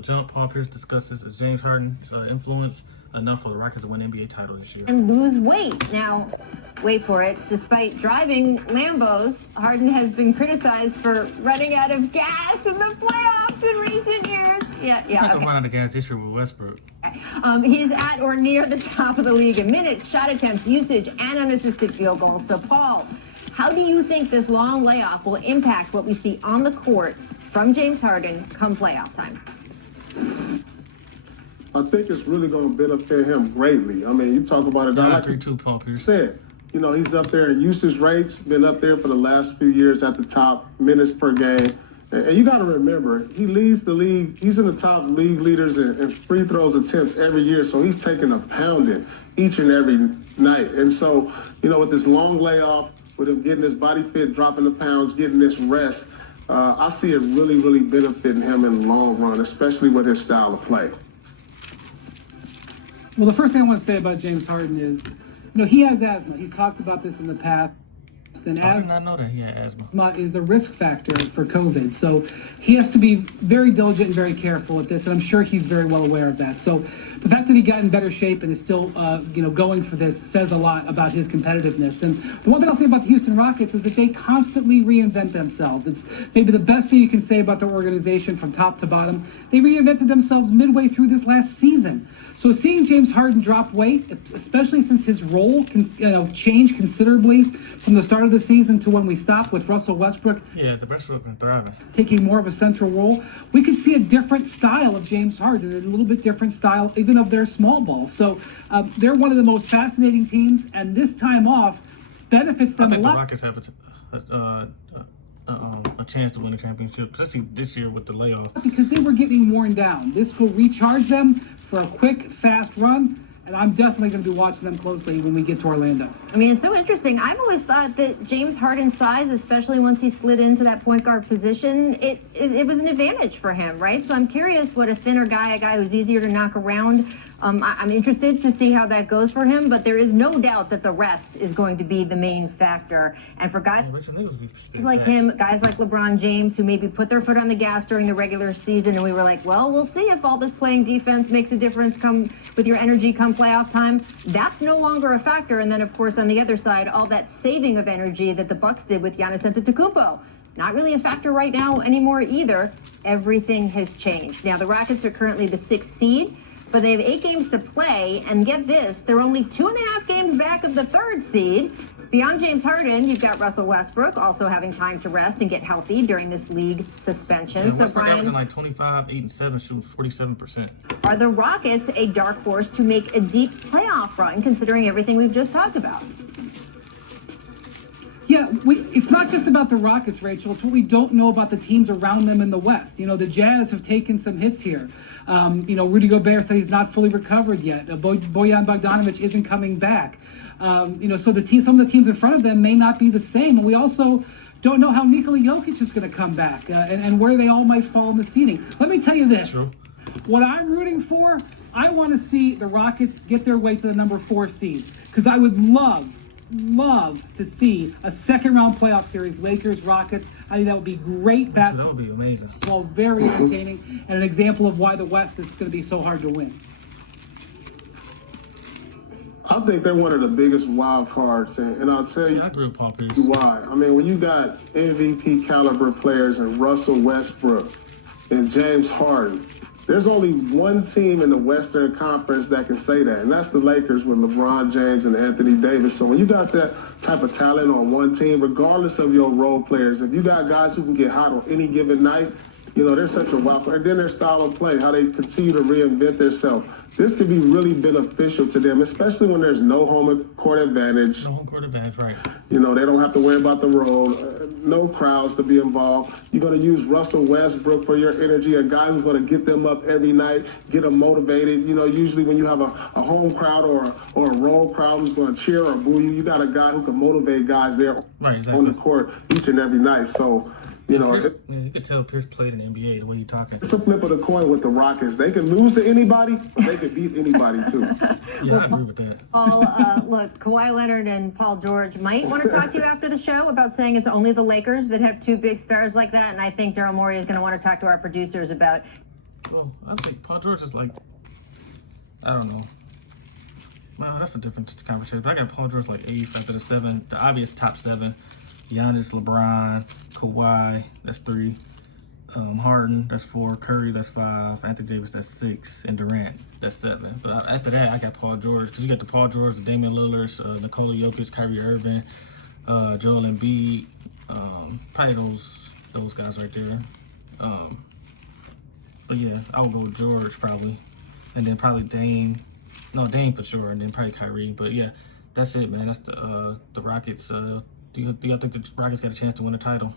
the jump. Paul Pierce discusses James Harden's influence enough for the Rockets to win NBA title this year. And lose weight. Now, wait for it. Despite driving Lambos, Harden has been criticized for running out of gas in the playoffs in recent years. Yeah. He's gonna run out of gas this year with Westbrook. He's at or near the top of the league in minutes, shot attempts, usage, and unassisted field goals. So, Paul, how do you think this long layoff will impact what we see on the court from James Harden come playoff time? I think it's really going to benefit him greatly. I mean, you talk about it. I agree too, Paul Pierce. Said, you know, he's up there in usage rates, been up there for the last few years at the top, minutes per game. And you got to remember, he leads the league. He's in the top league leaders in free throws attempts every year. So he's taking a pounding each and every night. And so, you know, with this long layoff, with him getting his body fit, dropping the pounds, getting this rest, I see it really, really benefiting him in the long run, especially with his style of play. Well, the first thing I want to say about James Harden is, he has asthma. He's talked about this in the past. And I did not know that he had asthma. Is a risk factor for COVID. So he has to be very diligent and very careful with this, and I'm sure he's very well aware of that. So the fact that he got in better shape and is still, going for this says a lot about his competitiveness. And the one thing I'll say about the Houston Rockets is that they constantly reinvent themselves. It's maybe the best thing you can say about their organization from top to bottom. They reinvented themselves midway through this last season. So seeing James Harden drop weight, especially since his role changed considerably from the start of the season to when we stopped with Russell Westbrook. Yeah, the Westbrook been thriving. Taking more of a central role, we could see a different style of James Harden, and a little bit different style even of their small ball. So they're one of the most fascinating teams, and this time off benefits them I think a lot. The Rockets have a chance to win the championship, especially this year with the layoff. Because they were getting worn down. This will recharge them for a quick, fast run, and I'm definitely going to be watching them closely when we get to Orlando. I mean, it's so interesting. I've always thought that James Harden's size, especially once he slid into that point guard position, it was an advantage for him, right? So I'm curious what a thinner guy, a guy who's easier to knock around, I'm interested to see how that goes for him, but there is no doubt that the rest is going to be the main factor. And for guys like him, guys like LeBron James, who maybe put their foot on the gas during the regular season, and we were like, well, we'll see if all this playing defense makes a difference come with your energy come playoff time. That's no longer a factor. And then, of course, on the other side, all that saving of energy that the Bucks did with Giannis Antetokounmpo. Not really a factor right now anymore either. Everything has changed. Now, the Rockets are currently the 6th seed, but they have 8 games to play, and get this, they're only 2.5 games back of the 3rd seed. Beyond James Harden, you've got Russell Westbrook also having time to rest and get healthy during this league suspension. Yeah, so Brian, like 25, 8, and 7, shooting 47%. Are the Rockets a dark horse to make a deep playoff run, considering everything we've just talked about? Yeah, it's not just about the Rockets, Rachel. It's what we don't know about the teams around them in the West. The Jazz have taken some hits here. Rudy Gobert said he's not fully recovered yet. Bojan Bogdanovic isn't coming back. So some of the teams in front of them may not be the same. And we also don't know how Nikola Jokic is going to come back and where they all might fall in the seeding. Let me tell you this. True. What I'm rooting for, I want to see the Rockets get their way to the number 4 seed, because I would love to see a second-round playoff series, Lakers-Rockets. I think that would be great basketball. That would be amazing. Well, very entertaining, and an example of why the West is going to be so hard to win. I think they're one of the biggest wild cards, and I'll tell you I agree with Paul Pierce. why. I mean, when you got MVP caliber players and Russell Westbrook and James Harden, there's only one team in the Western Conference that can say that, and that's the Lakers with LeBron James and Anthony Davis. So when you got that type of talent on one team, regardless of your role players, if you got guys who can get hot on any given night, they're such a wild player. And then their style of play, how they continue to reinvent themselves. This could be really beneficial to them, especially when there's no home court advantage. No home court advantage, right. They don't have to worry about the road, no crowds to be involved. You're going to use Russell Westbrook for your energy, a guy who's going to get them up every night, get them motivated. Usually when you have a home crowd or a road crowd who's going to cheer or boo you, you got a guy who can motivate guys there on the court each and every night. So, you could tell Pierce played in the NBA the way you're talking. It's a flip of the coin with the Rockets. They can lose to anybody, but they can beat anybody too. Yeah, I agree with that. Paul, look, Kawhi Leonard and Paul George might want to talk to you after the show about saying it's only the Lakers that have 2 big stars like that, and I think Daryl Morey is going to want to talk to our producers about Well, I think Paul George is like, I don't know. Well, that's a different conversation. But I got Paul George like 8th after the 7, the obvious top 7. Giannis, LeBron, Kawhi, that's 3. Harden, that's 4. Curry, that's 5. Anthony Davis, that's 6. And Durant, that's 7. But after that, I got Paul George. Because you got the Paul George, the Damian Lillards, Nikola Jokic, Kyrie Irving, Joel Embiid. Probably those guys right there. But yeah, I would go with George probably. And then probably Dame. No, Dame for sure. And then probably Kyrie. But yeah, that's it, man. That's the Rockets. Do y'all think the Rockets got a chance to win a title?